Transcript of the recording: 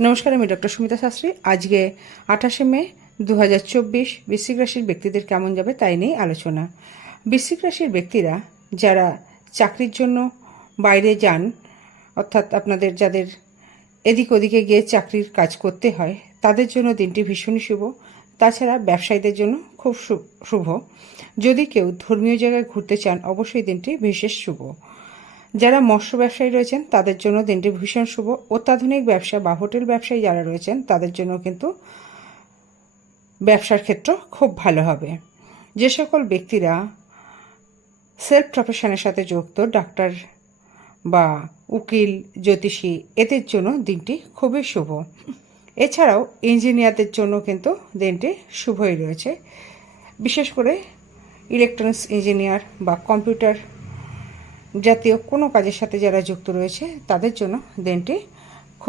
নমস্কার, আমি ডক্টর সুমিতা শাস্ত্রী। আজকে 28শে মে 2024 বৃশ্চিক রাশির ব্যক্তিদের কেমন যাবে তাই নিয়ে আলোচনা। বৃশ্চিক রাশির ব্যক্তিরা যারা চাকরির জন্য বাইরে যান, অর্থাৎ আপনাদের যাদের এদিক ওদিকে গিয়ে চাকরির কাজ করতে হয়, তাদের জন্য দিনটি ভীষণই শুভ। তাছাড়া ব্যবসায়ীদের জন্য খুব শুভ। যদি কেউ ধর্মীয় জায়গায় ঘুরতে চান, অবশ্যই দিনটি বিশেষ শুভ। যারা মৎস্য ব্যবসায়ী রয়েছেন তাদের জন্য দিনটি ভীষণ শুভ। অত্যাধুনিক ব্যবসা বা হোটেল ব্যবসায়ী যারা রয়েছেন তাদের জন্য কিন্তু ব্যবসার ক্ষেত্র খুব ভালো হবে। যে সকল ব্যক্তিরা সেলফ প্রফেশনের সাথে যুক্ত, ডাক্তার বা উকিল, জ্যোতিষী, এদের জন্য দিনটি খুবই শুভ। এছাড়াও ইঞ্জিনিয়ারদের জন্য কিন্তু দিনটি শুভই রয়েছে। বিশেষ করে ইলেকট্রনিক্স ইঞ্জিনিয়ার বা কম্পিউটার জাতীয় কোনো কাজের সাথে যারা যুক্ত রয়েছে তাদের জন্য দিনটি